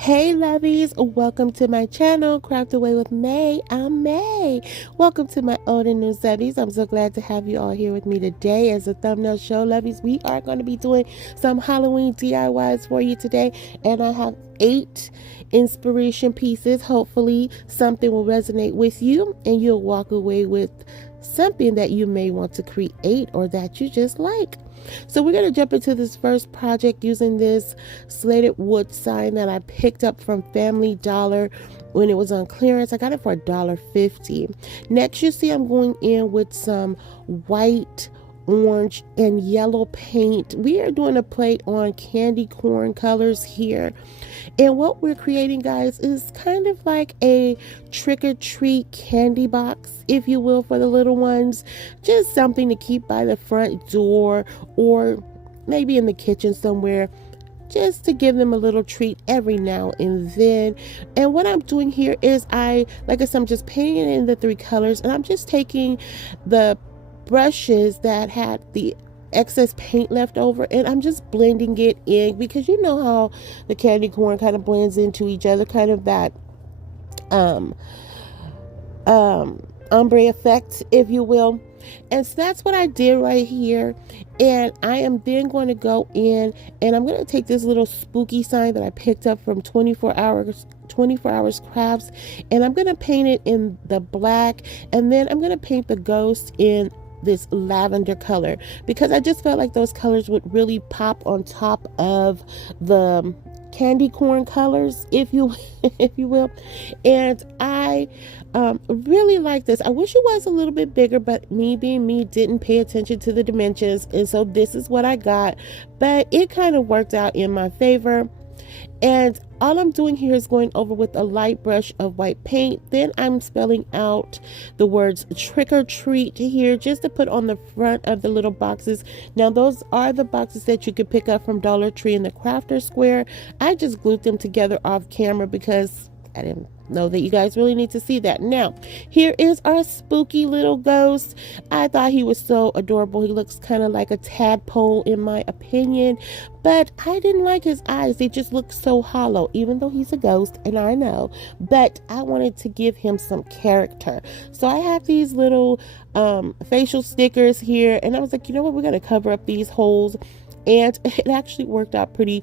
Hey lovies, welcome to my channel, Craft Away with May. I'm May. Welcome to my old and new lovies. I'm so glad to have you all here with me today. As a thumbnail show, lovies, we are going to be doing some Halloween DIYs for you today. And I have 8 inspiration pieces. Hopefully something will resonate with you and you'll walk away with something that you may want to create or that you just like. So we're going to jump into this first project using this slated wood sign that I picked up from Family Dollar when it was on clearance. I got it for $1.50. Next, you see I'm going in with some white, orange, and yellow paint. We are doing a play on candy corn colors here. And what we're creating, guys, is kind of like a trick-or-treat candy box, if you will, for the little ones. Just something to keep by the front door or maybe in the kitchen somewhere, just to give them a little treat every now and then. And what I'm doing here is like I said, I'm just painting in the 3 colors, and I'm just taking the brushes that had the excess paint left over and I'm just blending it in, because you know how the candy corn kind of blends into each other, kind of that ombre effect, if you will. And so that's what I did right here. And I am then going to go in and I'm going to take this little spooky sign that I picked up from 24 hours crafts, and I'm going to paint it in the black, and then I'm going to paint the ghost in this lavender color, because I just felt like those colors would really pop on top of the candy corn colors, if you will. And I really like this. I wish it was a little bit bigger, but me being me didn't pay attention to the dimensions, and so this is what I got, but it kind of worked out in my favor. And all I'm doing here is going over with a light brush of white paint. Then I'm spelling out the words trick or treat here, just to put on the front of the little boxes. Now those are the boxes that you could pick up from Dollar Tree in the Crafter Square. I just glued them together off camera because I didn't know that you guys really need to see that. Now here is our spooky little ghost. I thought he was so adorable. He looks kind of like a tadpole in my opinion, but I didn't like his eyes. They just look so hollow, even though he's a ghost, and I know, but I wanted to give him some character. So I have these little facial stickers here, and I was like, you know what, we're going to cover up these holes, and it actually worked out pretty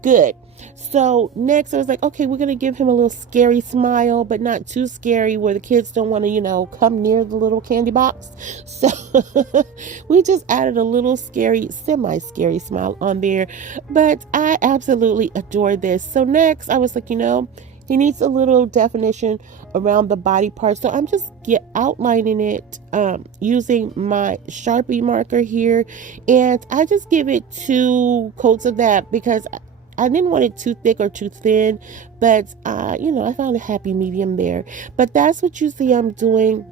good. So next I was like, okay, we're gonna give him a little scary smile, but not too scary where the kids don't want to, come near the little candy box. So we just added a little scary, semi-scary smile on there, but I absolutely adore this. So next I was like, he needs a little definition around the body part, so I'm just outlining it using my Sharpie marker here, and I just give it 2 coats of that because I didn't want it too thick or too thin, but I found a happy medium there. But that's what you see I'm doing,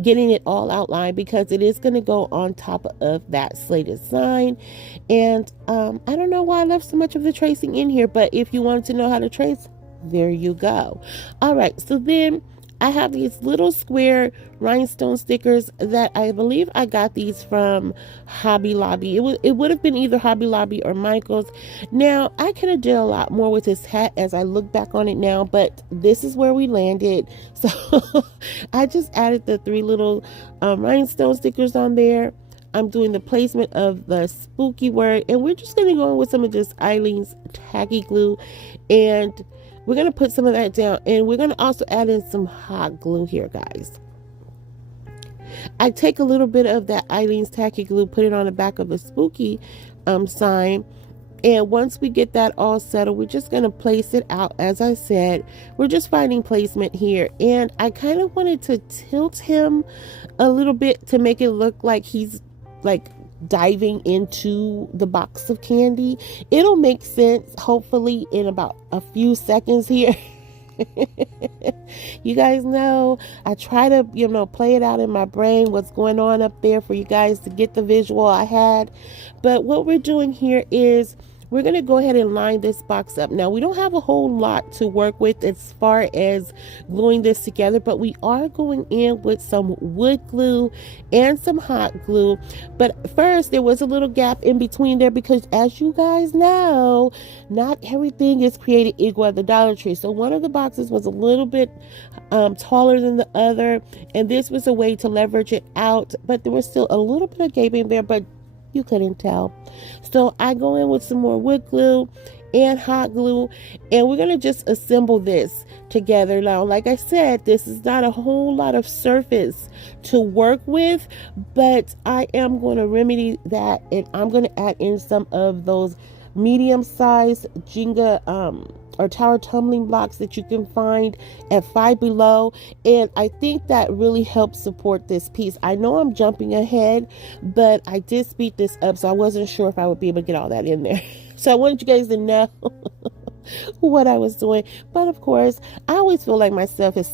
getting it all outlined, because it is going to go on top of that slated sign. And I don't know why I left so much of the tracing in here, but if you wanted to know how to trace, there you go. All right, so then I have these little square rhinestone stickers that I believe I got these from Hobby Lobby. It would have been either Hobby Lobby or Michael's. Now, I could have did a lot more with this hat as I look back on it now, but this is where we landed. So I just added the 3 little rhinestone stickers on there. I'm doing the placement of the spooky word, and we're just going to go in with some of this Eileen's tacky glue, and we're going to put some of that down, and we're going to also add in some hot glue here, guys. I take a little bit of that Eileen's tacky glue, put it on the back of the spooky sign, and once we get that all settled, we're just going to place it out. As I said, we're just finding placement here, and I kind of wanted to tilt him a little bit to make it look like he's like diving into the box of candy. It'll make sense hopefully in about a few seconds here. You guys know I try to play it out in my brain what's going on up there for you guys to get the visual I had. But what we're doing here is we're going to go ahead and line this box up. Now, we don't have a whole lot to work with as far as gluing this together, but we are going in with some wood glue and some hot glue. But first, there was a little gap in between there because, as you guys know, not everything is created equal at the Dollar Tree. So one of the boxes was a little bit taller than the other, and this was a way to leverage it out, but there was still a little bit of gaping there, but you couldn't tell. So I go in with some more wood glue and hot glue, and we're going to just assemble this together. Now, like I said, this is not a whole lot of surface to work with, but I am going to remedy that, and I'm going to add in some of those medium-sized Jenga or tower tumbling blocks that you can find at Five Below, and I think that really helps support this piece. I know I'm jumping ahead, but I did speed this up, so I wasn't sure if I would be able to get all that in there. So I wanted you guys to know what I was doing. But of course, I always feel like my stuff is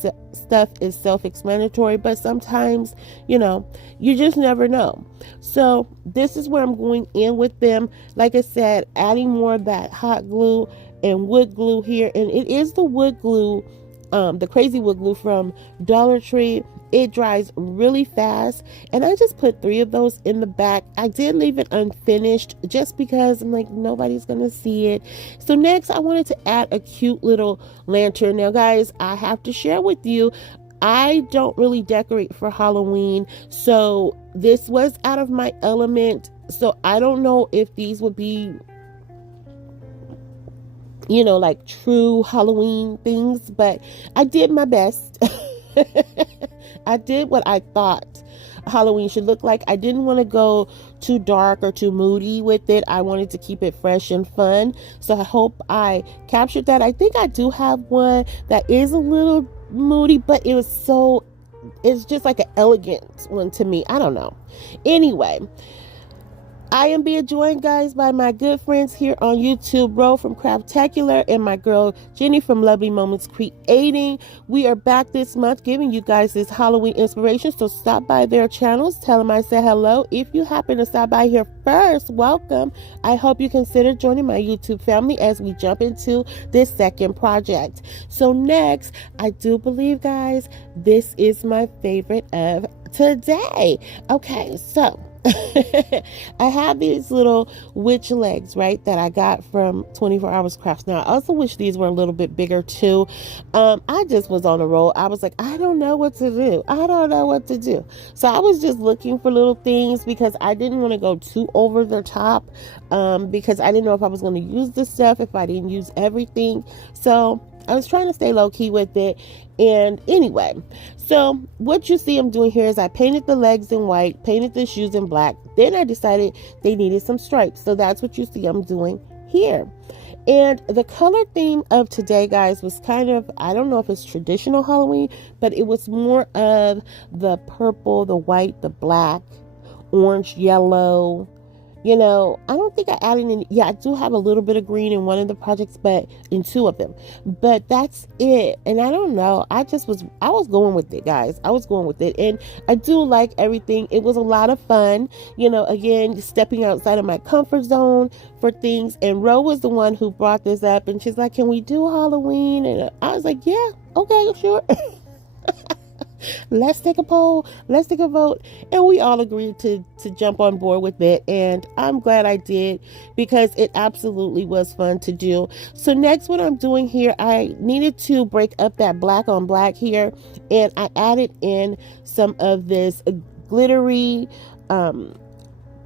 self-explanatory, but sometimes, you know, you just never know. So this is where I'm going in with them. Like I said, adding more of that hot glue and wood glue here, and it is the wood glue, the crazy wood glue from Dollar Tree. It dries really fast, and I just put 3 of those in the back. I did leave it unfinished just because I'm like, nobody's gonna see it. So next, I wanted to add a cute little lantern. Now guys, I have to share with you, I don't really decorate for Halloween, so this was out of my element. So I don't know if these would be, you know, like true Halloween things, but I did my best. I did what I thought Halloween should look like. I didn't want to go too dark or too moody with it. I wanted to keep it fresh and fun. So I hope I captured that. I think I do have one that is a little moody, but it's just like an elegant one to me. I don't know. Anyway, I am being joined, guys, by my good friends here on YouTube, Ro from Craftacular and my girl Jenny from Lovely Moments Creating. We are back this month giving you guys this Halloween inspiration, so stop by their channels, tell them I said hello. If you happen to stop by here first, welcome. I hope you consider joining my YouTube family as we jump into this second project. So next, I do believe, guys, this is my favorite of today. Okay, so I have these little witch legs, right, that I got from 24 Hours Crafts. Now, I also wish these were a little bit bigger too. I just was on a roll. I was like, I don't know what to do. I don't know what to do. So I was just looking for little things because I didn't want to go too over the top, because I didn't know if I was going to use this stuff, if I didn't use everything. So I was trying to stay low key with it. And anyway, so what you see I'm doing here is I painted the legs in white, painted the shoes in black. Then I decided they needed some stripes. So that's what you see I'm doing here. And the color theme of today, guys, was kind of, I don't know if it's traditional Halloween, but it was more of the purple, the white, the black, orange, yellow. You know, I don't think I added any. Yeah, I do have a little bit of green in one of the projects, but in 2 of them. But that's it. And I don't know. I was going with it, guys. I was going with it. And I do like everything. It was a lot of fun. You know, again, stepping outside of my comfort zone for things. And Ro was the one who brought this up. And she's like, can we do Halloween? And I was like, yeah, okay, sure. Let's take a poll, let's take a vote, and we all agreed to jump on board with it, and I'm glad I did because it absolutely was fun to do. So next, what I'm doing here, I needed to break up that black on black here, and I added in some of this glittery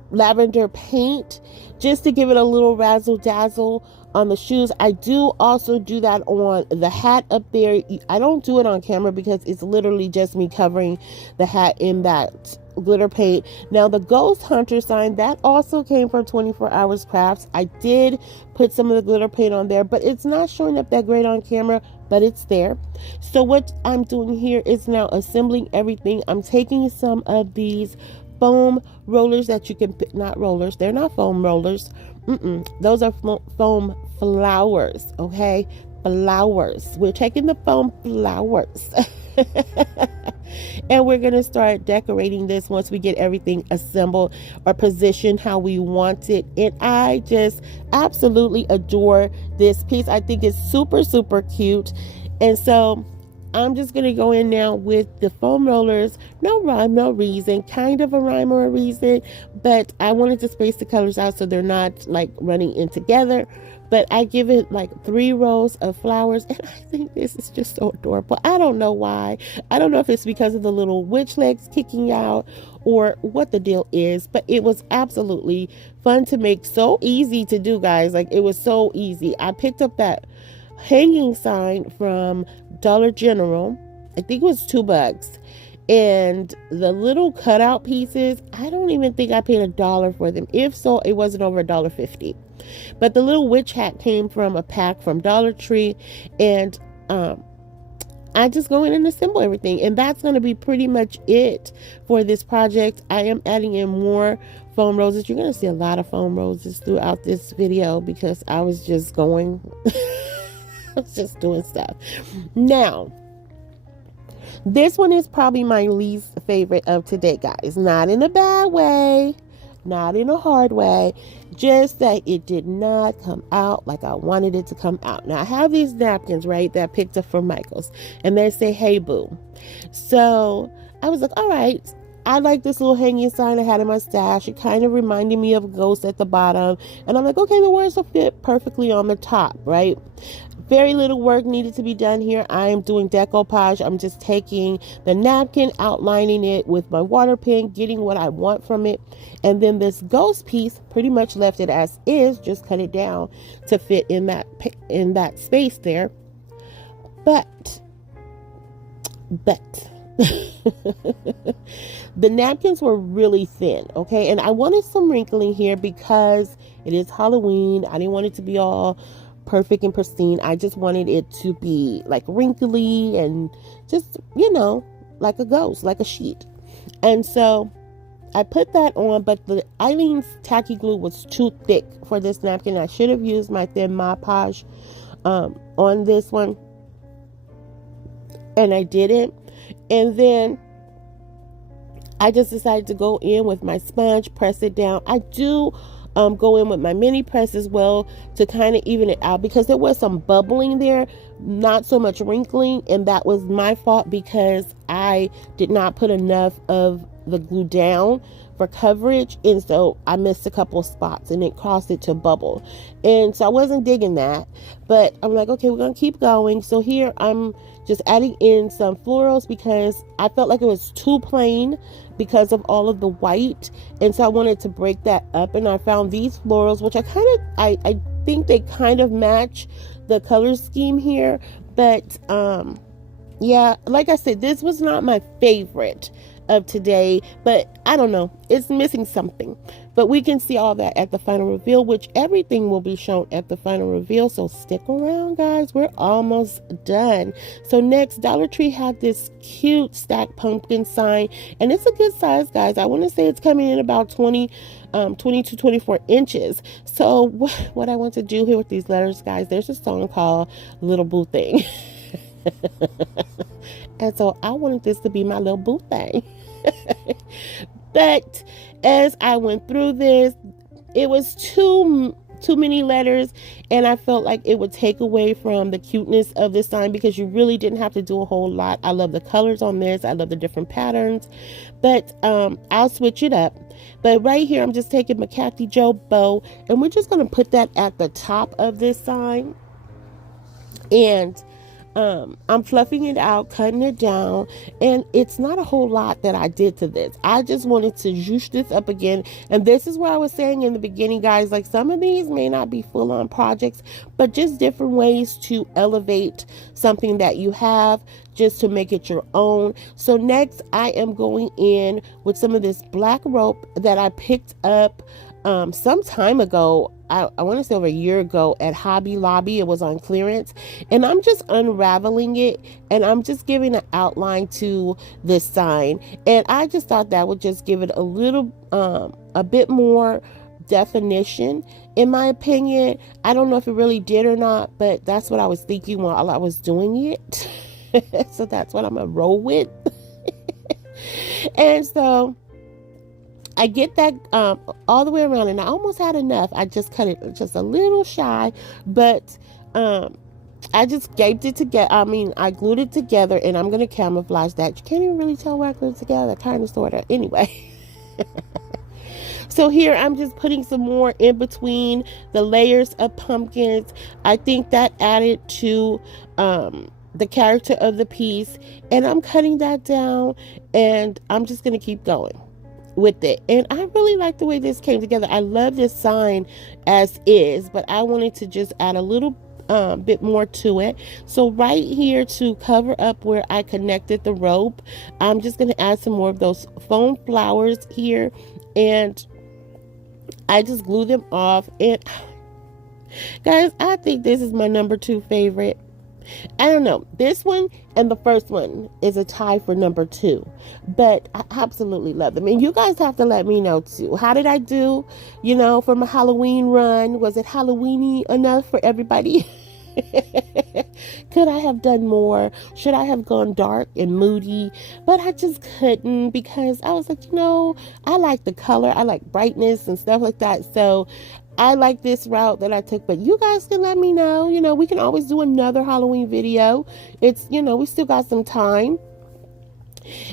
lavender paint just to give it a little razzle dazzle on the shoes. I do also do that on the hat up there. I don't do it on camera because it's literally just me covering the hat in that glitter paint. Now the ghost hunter sign, that also came from 24 Hours Crafts. I did put some of the glitter paint on there, but it's not showing up that great on camera, but it's there. So what I'm doing here is now assembling everything. I'm taking some of these foam rollers that you can, not rollers, they're not foam rollers. Those are foam flowers, okay? Flowers. We're taking the foam flowers. And we're going to start decorating this once we get everything assembled or positioned how we want it. And I just absolutely adore this piece. I think it's super, super cute. And so I'm just going to go in now with the foam rollers. No rhyme, no reason. Kind of a rhyme or a reason, but I wanted to space the colors out so they're not like running in together. But I give it like 3 rows of flowers, and I think this is just so adorable. I don't know why. I don't know if it's because of the little witch legs kicking out or what the deal is, but it was absolutely fun to make. So easy to do, guys. Like, it was so easy. I picked up that hanging sign from Dollar General. I think it was $2. And the little cutout pieces, I don't even think I paid $1 for them. If so, it wasn't over $1.50. But the little witch hat came from a pack from Dollar Tree, and I just go in and assemble everything. And that's going to be pretty much it for this project. I am adding in more foam roses. You're going to see a lot of foam roses throughout this video because I was just going, I was just doing stuff. Now, this one is probably my least favorite of today, guys. Not in a bad way, not in a hard way, just that it did not come out like I wanted it to come out. Now, I have these napkins, right, that I picked up from Michael's, and they say, "Hey, boo." So I was like, all right, I like this little hanging sign I had in my stash. It kind of reminded me of a ghost at the bottom. And I'm like, okay, the words will fit perfectly on the top, right? Very little work needed to be done here. I am doing decoupage. I'm just taking the napkin, outlining it with my water pen, getting what I want from it. And then this ghost piece, pretty much left it as is, just cut it down to fit in that space there. But the napkins were really thin, okay? And I wanted some wrinkling here because it is Halloween. I didn't want it to be all perfect and pristine. I just wanted it to be like wrinkly and just, like a ghost, like a sheet. And so I put that on, but the Eileen's tacky glue was too thick for this napkin. I should have used my thin Mod Podge on this one, and I didn't. And then I just decided to go in with my sponge, press it down. I do go in with my mini press as well to kind of even it out because there was some bubbling there, not so much wrinkling, and that was my fault because I did not put enough of the glue down for coverage, and so I missed a couple of spots and it caused it to bubble, and so I wasn't digging that. But I'm like, okay, we're gonna keep going. So here I'm just adding in some florals because I felt like it was too plain because of all of the white, and so I wanted to break that up, and I found these florals, which I think they kind of match the color scheme here. But yeah, like I said, this was not my favorite of today, but I don't know, it's missing something. But we can see all that at the final reveal, which everything will be shown at the final reveal, so stick around, guys. We're almost done. So next, Dollar Tree had this cute stacked pumpkin sign, and it's a good size, guys. I want to say it's coming in about 20 to 24 inches. So what I want to do here with these letters, guys, there's a song called Little Boo Thing. And so I wanted this to be my little boo thing. But as I went through this, it was too many letters, and I felt like it would take away from the cuteness of this sign because you really didn't have to do a whole lot. I love the colors on this. I love the different patterns, but I'll switch it up. But right here, I'm just taking my Kathy Joe bow, and we're just going to put that at the top of this sign. And I'm fluffing it out, cutting it down, and it's not a whole lot that I did to this. I just wanted to zhoosh this up again, and this is what I was saying in the beginning, guys. Like, some of these may not be full-on projects, but just different ways to elevate something that you have, just to make it your own. So next, I am going in with some of this black rope that I picked up some time ago. I want to say over a year ago at Hobby Lobby. It was on clearance, and I'm just unraveling it, and I'm just giving an outline to this sign, and I just thought that would just give it a little a bit more definition, in my opinion. I don't know if it really did or not, but that's what I was thinking while I was doing it. So that's what I'm gonna roll with. And so I get that all the way around, and I almost had enough. I just cut it just a little shy, but I just gaped it together. I mean, I glued it together, and I'm going to camouflage that. You can't even really tell where I glued it together, kind of, sort of. Anyway. So here I'm just putting some more in between the layers of pumpkins. I think that added to the character of the piece. And I'm cutting that down, and I'm just going to keep going with it. And I really like the way this came together. I love this sign as is, but I wanted to just add a little bit more to it. So right here, to cover up where I connected the rope, I'm just going to add some more of those foam flowers here, and I just glue them off. And guys, I think this is my number 2 favorite. I don't know, this one and the first one is a tie for number 2, but I absolutely love them. And you guys have to let me know too. How did I do, for my Halloween run? Was it Halloweeny enough for everybody? Could I have done more? Should I have gone dark and moody? But I just couldn't, because I was like, I like the color, I like brightness and stuff like that. So I like this route that I took, but you guys can let me know. We can always do another Halloween video. It's, we still got some time.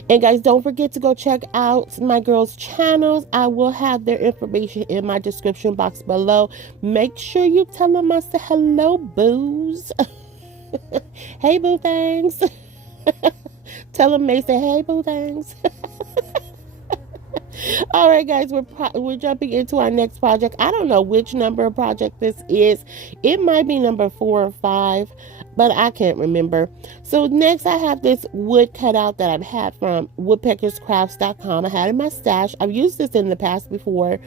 And guys, don't forget to go check out my girls' channels. I will have their information in my description box below. Make sure you tell them I said hello, boos. Hey, boo things. Tell them they say, hey, boo things. All right, guys, we're jumping into our next project. I don't know which number of project this is. It might be number 4 or 5, but I can't remember. So next, I have this wood cutout that I've had from woodpeckerscrafts.com. I had it in my stash. I've used this in the past before,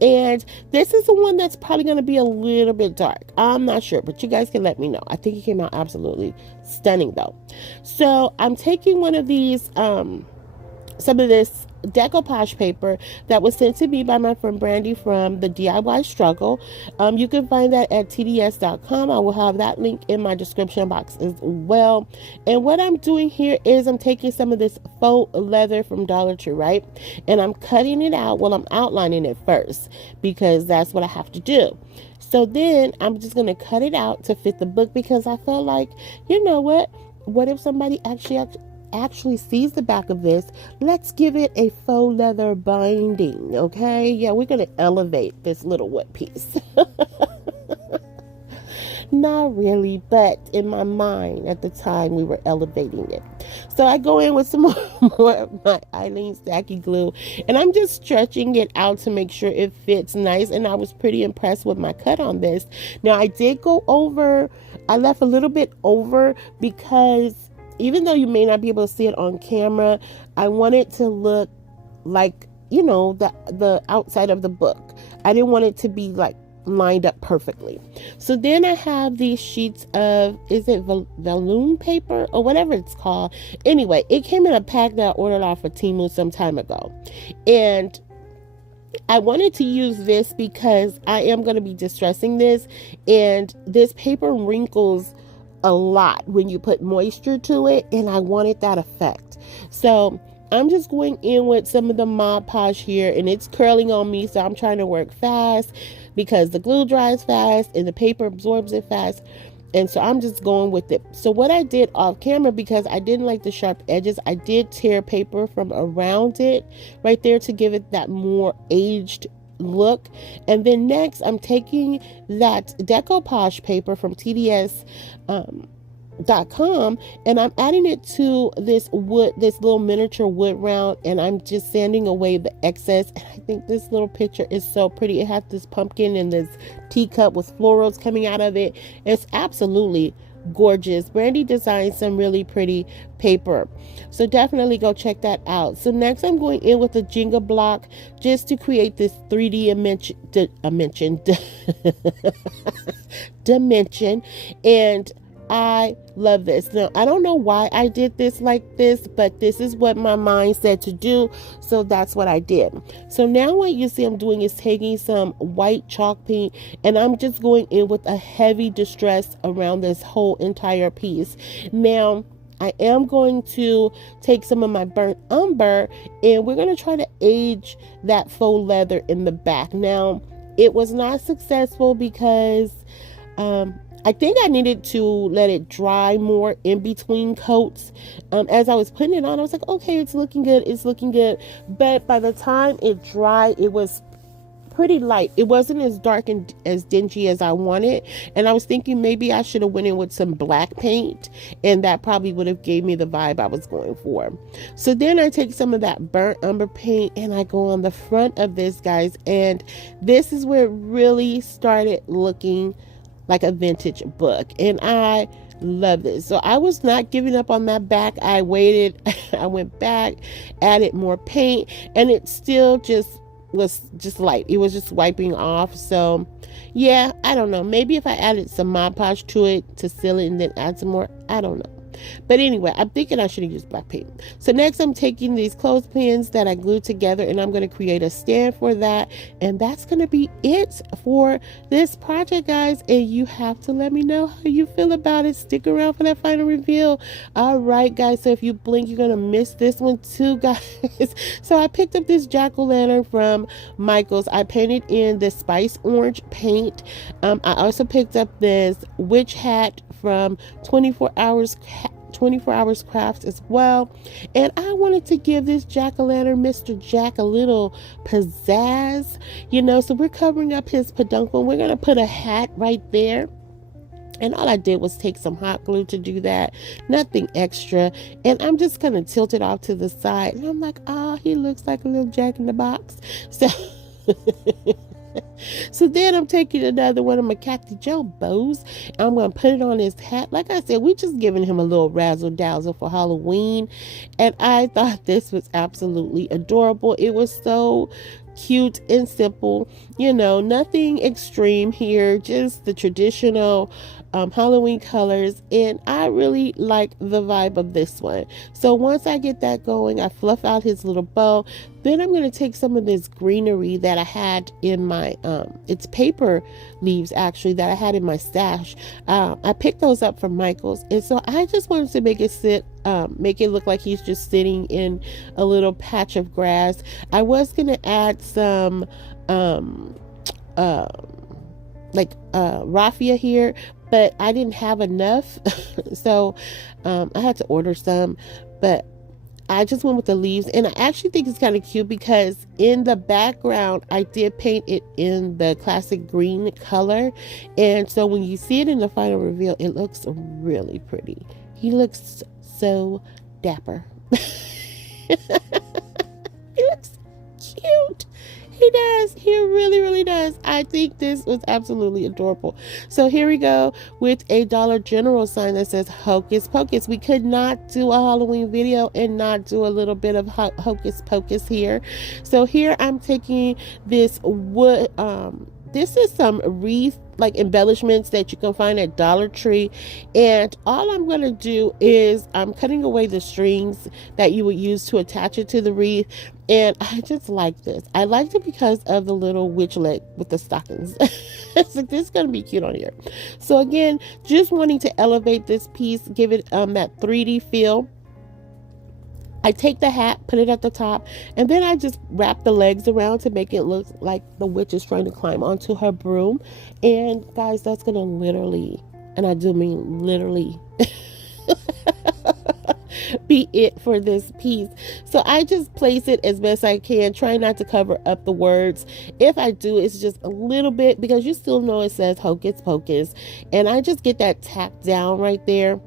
and this is the one that's probably going to be a little bit dark. I'm not sure, but you guys can let me know. I think it came out absolutely stunning, though. So I'm taking one of these, some of this decoupage paper that was sent to me by my friend Brandy from the DIY Struggle. You can find that at tds.com. I will have that link in my description box as well. And what I'm doing here is I'm taking some of this faux leather from Dollar Tree, right? And I'm cutting it out. Well, I'm outlining it first, because that's what I have to do. So then I'm just going to cut it out to fit the book, because I feel like, what if somebody actually sees the back of this? Let's give it a faux leather binding. Okay, yeah, we're gonna elevate this little wood piece. Not really, but in my mind at the time we were elevating it. So I go in with some more of my Eileen Stacky glue, and I'm just stretching it out to make sure it fits nice. And I was pretty impressed with my cut on this. Now I did go over, I left a little bit over, because even though you may not be able to see it on camera, I want it to look like, the outside of the book. I didn't want it to be like lined up perfectly. So then I have these sheets of, is it vellum paper or whatever it's called? Anyway, it came in a pack that I ordered off of Temu some time ago. And I wanted to use this because I am going to be distressing this, and this paper wrinkles a lot when you put moisture to it, and I wanted that effect. So I'm just going in with some of the Mod Podge here, and it's curling on me, so I'm trying to work fast because the glue dries fast and the paper absorbs it fast. And so I'm just going with it. So what I did off camera, because I didn't like the sharp edges, I did tear paper from around it right there to give it that more aged look. And then next I'm taking that decoupage paper from TDS.com, and I'm adding it to this little miniature wood round, and I'm just sanding away the excess. And I think this little picture is so pretty. It has this pumpkin and this teacup with florals coming out of it. It's absolutely gorgeous. Brandy designed some really pretty paper, so definitely go check that out. So next I'm going in with a Jenga block just to create this 3D dimension, and I love this. Now, I don't know why I did this like this, but this is what my mind said to do, so that's what I did. So now what you see I'm doing is taking some white chalk paint, and I'm just going in with a heavy distress around this whole entire piece. Now, I am going to take some of my burnt umber, and we're going to try to age that faux leather in the back. Now, it was not successful because I think I needed to let it dry more in between coats. As I was putting it on, I was like, okay, it's looking good, it's looking good. But by the time it dried, it was pretty light. It wasn't as dark and as dingy as I wanted. And I was thinking maybe I should have went in with some black paint, and that probably would have gave me the vibe I was going for. So then I take some of that burnt umber paint and I go on the front of this, guys. And this is where it really started looking like a vintage book, and I love this. So I was not giving up on that back. I waited, I went back, added more paint, and it still was just light. It was just wiping off. So yeah, I don't know, maybe if I added some Mod Podge to it to seal it and then add some more, I don't know. But anyway, I'm thinking I should have used black paint. So next I'm taking these clothespins that I glued together, and I'm going to create a stand for that. And that's going to be it for this project, guys. And you have to let me know how you feel about it. Stick around for that final reveal. All right, guys. So if you blink, you're going to miss this one too, guys. So I picked up this jack-o'-lantern from Michael's. I painted in the spice orange paint. I also picked up this witch hat from 24 Hours Crafts as well. And I wanted to give this jack-o'-lantern, Mr. Jack, a little pizzazz, you know. So we're covering up his peduncle. We're going to put a hat right there. And all I did was take some hot glue to do that. Nothing extra. And I'm just going to tilt it off to the side. And I'm like, oh, he looks like a little Jack in the Box. So... So then I'm taking another one of my Kathy Joe bows. I'm going to put it on his hat. Like I said, we just giving him a little razzle dazzle for Halloween. And I thought this was absolutely adorable. It was so cute and simple, you know, nothing extreme here, just the traditional Halloween colors. And I really like the vibe of this one. So once I get that going, I fluff out his little bow. Then I'm going to take some of this greenery that I had in my it's paper leaves actually that I had in my stash. I picked those up from Michael's, and so I just wanted to make it look like he's just sitting in a little patch of grass. I was going to add some raffia here, but I didn't have enough. So I had to order some, but I just went with the leaves. And I actually think it's kind of cute because in the background I did paint it in the classic green color, and so when you see it in the final reveal, it looks really pretty. He looks so dapper. He looks cute. He does. He really does. I think this was absolutely adorable. So here we go with a Dollar General sign that says Hocus Pocus. We could not do a Halloween video and not do a little bit of Hocus Pocus here. So here I'm taking this wood. This is some wreath like embellishments that you can find at Dollar Tree, and all I'm going to do is I'm cutting away the strings that you would use to attach it to the wreath. And I just like this. I liked it because of the little witchlet with the stockings. It's like, this is going to be cute on here. So again, just wanting to elevate this piece, give it that 3D feel. I take the hat, put it at the top, and then I just wrap the legs around to make it look like the witch is trying to climb onto her broom. And guys, that's going to literally, and I do mean literally, be it for this piece. So I just place it as best I can, try not to cover up the words. If I do, it's just a little bit, because you still know it says Hocus Pocus. And I just get that tacked down right there.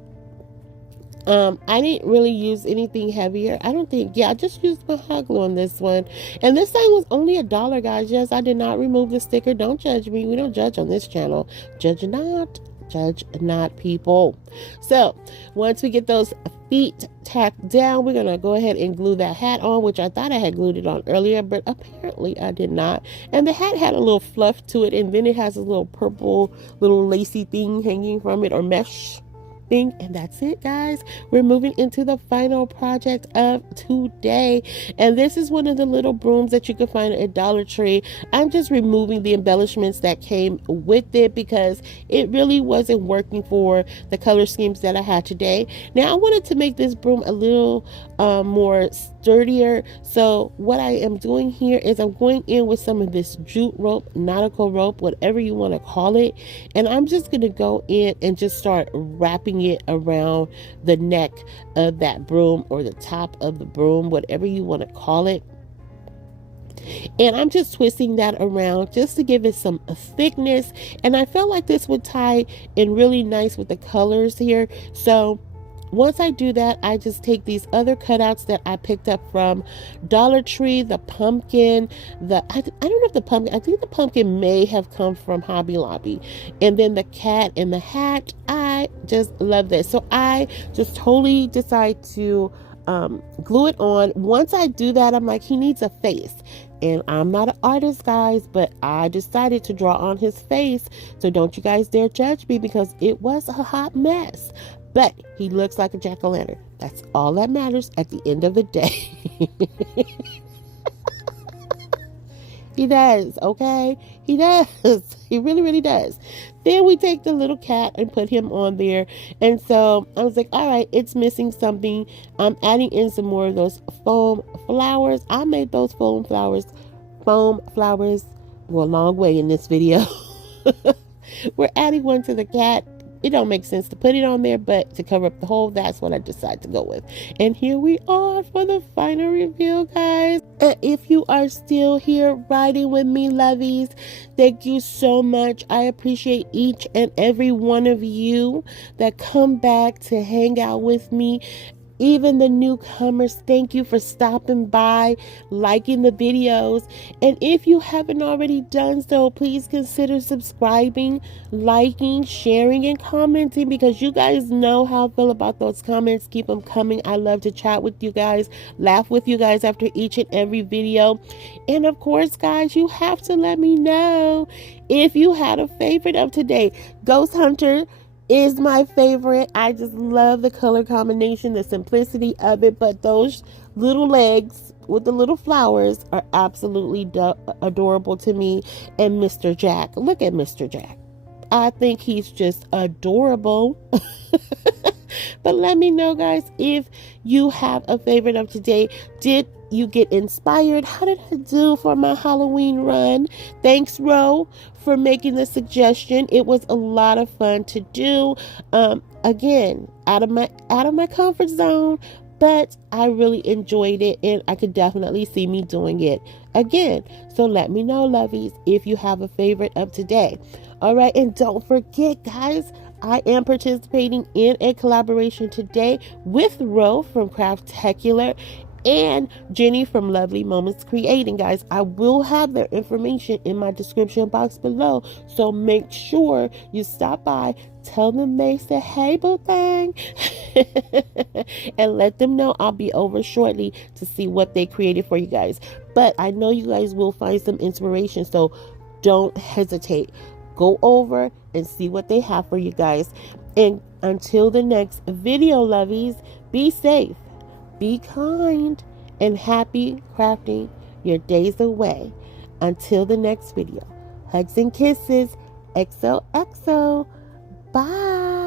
I didn't really use anything heavier. I don't think, yeah, I just used my hot glue on this one. And this thing was only $1, guys. Yes, I did not remove the sticker. Don't judge me. We don't judge on this channel. Judge not, people. So once we get those feet tacked down, we're gonna go ahead and glue that hat on, which I thought I had glued it on earlier, but apparently I did not. And the hat had a little fluff to it, and then it has a little purple little lacy thing hanging from it, or mesh. wrapping, and that's it, guys. We're moving into the final project of today, and this is one of the little brooms that you can find at Dollar Tree. I'm just removing the embellishments that came with it because it really wasn't working for the color schemes that I had today. Now I wanted to make this broom a little more sturdier, so what I am doing here is I'm going in with some of this jute rope, nautical rope, whatever you want to call it, and I'm just going to go in and just start wrapping it around the neck of that broom, or the top of the broom, whatever you want to call it. And I'm just twisting that around just to give it some thickness, and I felt like this would tie in really nice with the colors here. So once I do that, I just take these other cutouts that I picked up from Dollar Tree, the pumpkin, I don't know if the pumpkin, I think the pumpkin may have come from Hobby Lobby, and then the cat and the hat. I just love this. So I just totally decide to glue it on. Once I do that, I'm like, he needs a face. And I'm not an artist, guys, but I decided to draw on his face. So don't you guys dare judge me, because it was a hot mess. But he looks like a jack-o'-lantern. That's all that matters at the end of the day. He does, okay? He does. He really, really does. Then we take the little cat and put him on there. And so I was like, all right, it's missing something. I'm adding in some more of those foam flowers. I made those foam flowers go a long way in this video. We're adding one to the cat. It don't make sense to put it on there, but to cover up the hole, that's what I decided to go with. And here we are for the final reveal, guys. And if you are still here riding with me, lovies, thank you so much. I appreciate each and every one of you that come back to hang out with me. Even the newcomers, thank you for stopping by, liking the videos. And if you haven't already done so, please consider subscribing, liking, sharing, and commenting, because you guys know how I feel about those comments. Keep them coming. I love to chat with you guys, laugh with you guys after each and every video. And of course, guys, you have to let me know if you had a favorite of today. Ghost Hunter is my favorite. I just love the color combination, the simplicity of it, but those little legs with the little flowers are absolutely adorable to me. And Mr. Jack, look at Mr. Jack. I think he's just adorable. But let me know, guys, if you have a favorite of today. Did you get inspired? How did I do for my Halloween run? Thanks, Ro, for making the suggestion. It was a lot of fun to do. Again, out of my comfort zone, but I really enjoyed it, and I could definitely see me doing it again. So let me know, lovies, if you have a favorite of today. All right, and don't forget, guys, I am participating in a collaboration today with Ro from Craftacular and Jenny from Lovely Moments Creating. Guys, I will have their information in my description box below, so make sure you stop by, tell them they said hey boo thing, and let them know I'll be over shortly to see what they created for you guys. But I know you guys will find some inspiration, so don't hesitate. Go over and see what they have for you guys. And until the next video, lovies, be safe, be kind, and happy crafting your days away. Until the next video, hugs and kisses. XOXO. Bye.